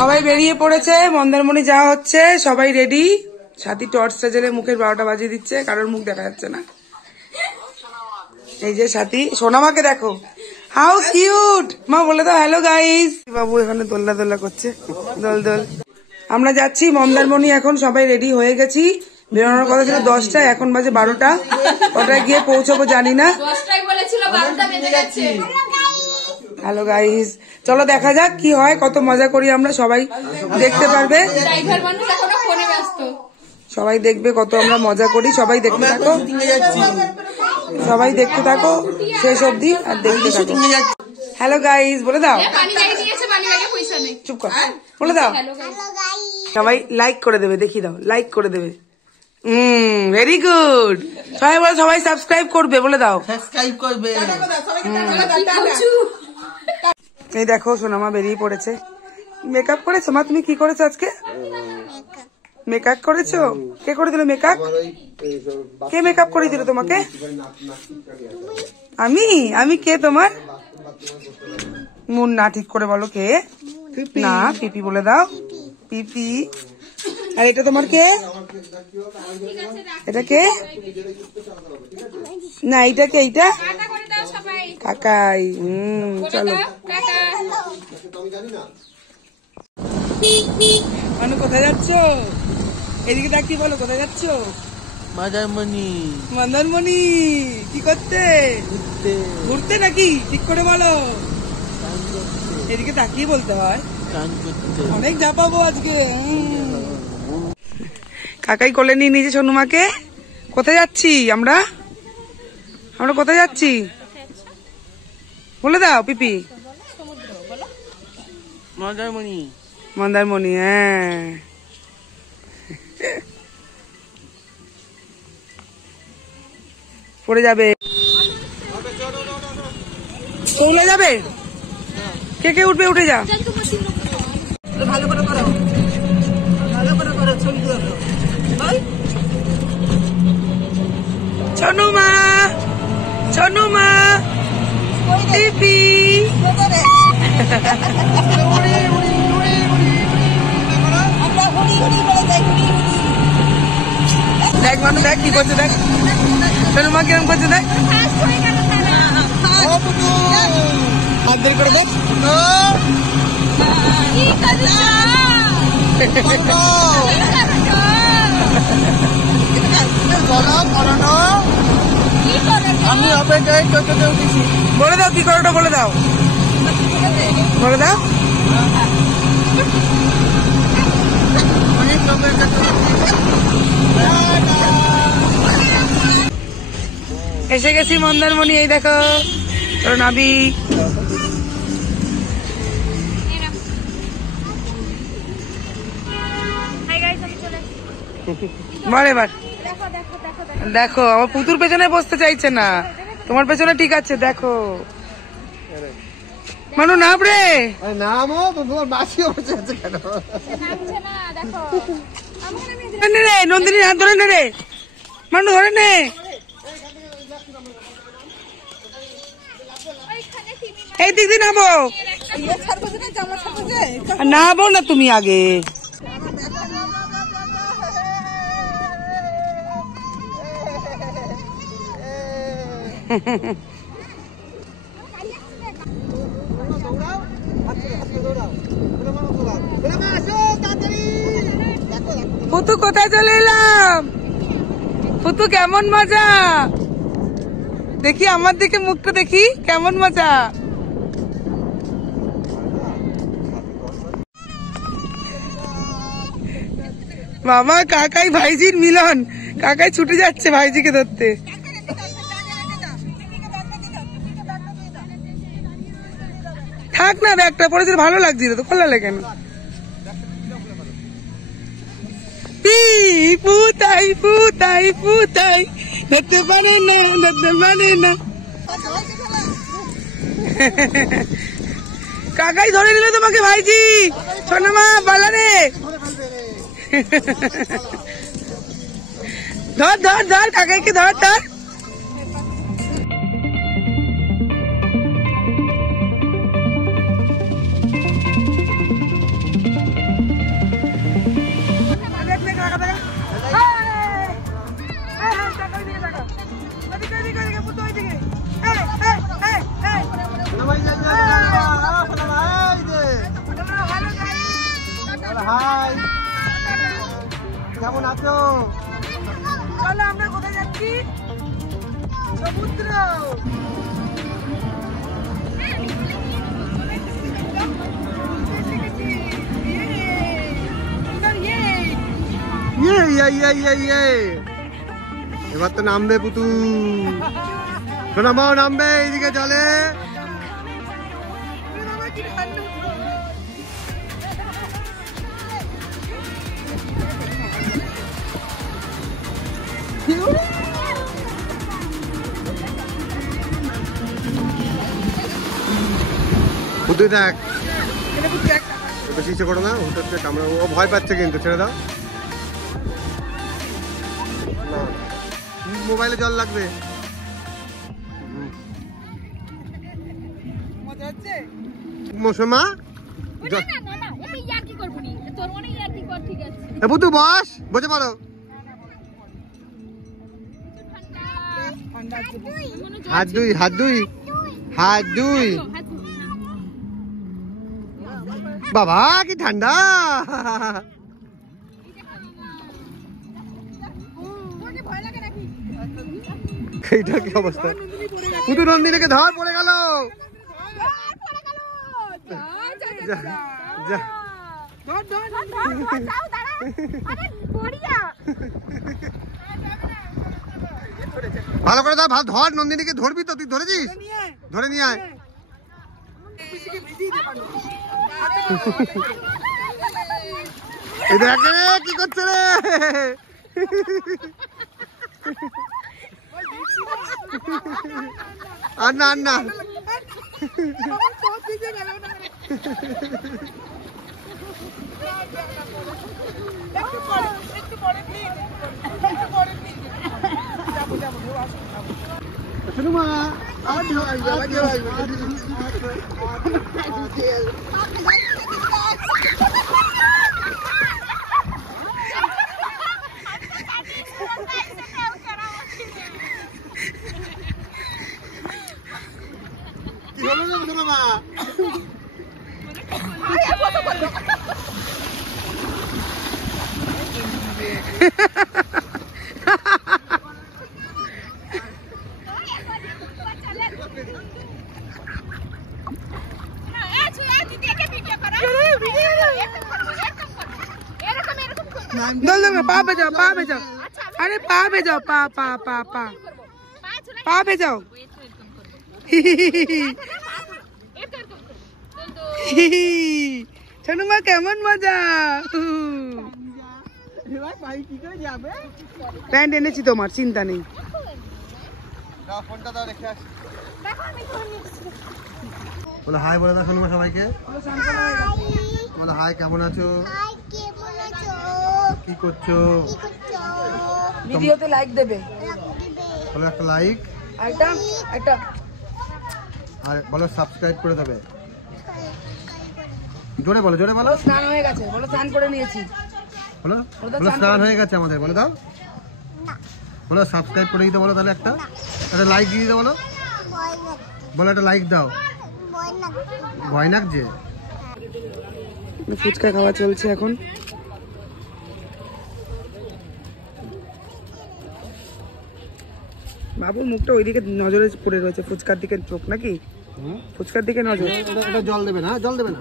সবাই বেরিয়ে পড়েছে, মন্দারমণি যাওয়া হচ্ছে, সবাই রেডি। সাথী টর্চটা জ্বেলে মুখের 12টা বাজিয়ে দিচ্ছে, কারোর মুখ দেখা যাচ্ছে না। এই যে সাথী, সোনামাকে দেখো, হাউ কিউট। মা বলে দাও হ্যালো গাইস। বাবু এখানে দোল্লা দোল্লা করছে, দোল দোল। আমরা যাচ্ছি মন্দারমণি, এখন সবাই রেডি হয়ে গেছি। বেরোনোর কথা ছিল 10টা, এখন বাজে 12টা। ওটায় গিয়ে পৌঁছবো জানি না। হ্যালো গাইস, চলো দেখা যাক কি হয়, কত মজা করি আমরা, সবাই দেখতে পারবে, সবাই দেখবে কত আমরা মজা করি। সবাই দেখতে থাকো, সবাই দেখতে থাকো শেষ অবধি, আর দেখতে থাকো। হ্যালো গাইস বলে দাও, চুপ কর, বলে দাও। সবাই লাইক করে দেবে, দেখি দাও, লাইক করে দেবে। Very good. সবাই বলো, সবাই সাবস্ক্রাইব করবে, বলে দাও সাবস্ক্রাইব করবে। এই দেখো সোনামা বেরিয়ে পড়েছে। মেকআপ করেছো মা? তুমি কি করেছো আজকে? মেকআপ করেছো? কে করে দিল মেকআপ? কে মেকআপ করে দিল তোমাকে? আমি? আমি কে তোমার? মুন্না। ঠিক করে বলো কে? না, পিপি বলে দাও, পিপি। আর এটা তোমার কে? এটা কে? না এইটা কে? এইটা কাকাই। চলো। মানু কোথায় যাচ্ছ? এদিকে তাকিয়ে বলো, কোথায় যাচ্ছ? মন্দারমণি। মন্দারমণি কি করতে? ঘুরতে নাকি? ঠিক করে বলো, এদিকে তাকিয়ে বলতে হয়। অনেক ঝাপাবো আজকে। কাকাই কোলে নিয়ে নিয়েছে সোনুমাকে। কোথায় যাচ্ছি আমরা? আমরা কোথায় যাচ্ছি বলে দাও পিপি। মন্দারমণি। মন্দারমণি, হ্যাঁ। পড়ে যাবে, উঠে যাবে। কে কে উঠবে? উঠে যা। ভালো করে করো, ভালো করে করো, ছবি তুলো। সোনুমা, সোনুমা, পিপি। দেখ মানু, দেখ কি করছে, দেখ সোনুমা কিরম করছে, দেখ হাত বের করে দেখ। আমি অপেক্ষায় টোটোতে উঠেছি। বলে দাও কি করোটা, বলে দাও, বলে দাও। অনেক লোকের কাছে এসে গেছি মন্দারমণি। এই দেখো তোর নাবি। বল এবার। দেখো আমার পুতুর পেছনে বসতে চাইছে না, তোমার পেছনে ঠিক আছে। দেখো মানু নাম রে, নামো তোমার বাসি বসে আছে কেন? রে নন্দিনীর হাত ধরে নে রে, মানু ধরে নে। এই দিক দিয়ে নামো, নামো না তুমি আগে। পুতু কোথায় চলে এলাম? পুতু কেমন মজা, দেখি আমার দিকে মুখটা দেখি, কেমন মজা। মামা কাকাই ভাইজির মিলন, কাকাই ছুটে যাচ্ছে ভাইজিকে ধরতে। থাক না, ব্যাগটা পরে ভালো লাগছিল তো, খোলালে কেন? পুতাই পুতাই পুতাই ধরতে পারে না, ধরতে পারে না। কাকাই ধরে নিল তোমাকে ভাইজি। সোনামা বালা রে, ধর ধর ধর, কাকাইকে ধর ধর। হাই, কেমন আছো? চলো আমরা কোথায় যাচ্ছি? সমুদ্র। এবার তো নামবে পুতু, সোনামাও নামবে এইদিকে চলে। পুতু দেখ, বেশি ইচ্ছে করো না, হুটে কামড়া, ও ভয় পাচ্ছে কিন্তু, ছেড়ে দাও। মোবাইলে জল লাগবে। মৌসুমা পুতু বস, বসে পড়ো। হাত দুই, হাত দুই, হাত দুই। বাবা কি ঠান্ডা, এইটা কি অবস্থা? পুতু নন্দিনীকে ধর, পড়ে গেল। ভালো করে ধর, ধর নন্দিনীকে, ধরবি তো, তুই ধরেছিস? ধরে নিয়ে আয়। এই দেখ রে, কি করছে রে? আর না, আর না। पा पे जाओ, पा पे जाओ, अरे पा पे जाओ, पा पा पा पा पा पे जाओ। ছনুমা কেমন মজা, প্যান্ট এনেছি তোমার, চিন্তা নেই। বলে হাই, বলে দাও সোনুমা সবাইকে। বলে হাই, কেমন আছো? কি করছো? ভিডিওতে লাইক দেবে, বলো একটা লাইক, একটা একটা, আর বলো সাবস্ক্রাইব করে দেবে। জোরে বলো, জোরে বলো। স্নান হয়ে গেছে, বলো স্নান করে নিয়েছি। বলো, বলো স্নান হয়ে গেছে আমাদের, বলে দাও। বলো সাবস্ক্রাইব করে দিতে, বলো তাহলে একটা লাইক দিয়ে দিতে, বলো। বলো একটা লাইক দাও। ভয় লাগছে। ফুচকা খাওয়া চলছে এখন। বাবুর মুখটা ওইদিকে নজরে পড়ে রয়েছে, ফুচকার দিকে চোখ নাকি, ফুচকার দিকে নজর। এটা জল দেবে না, জল দেবে না।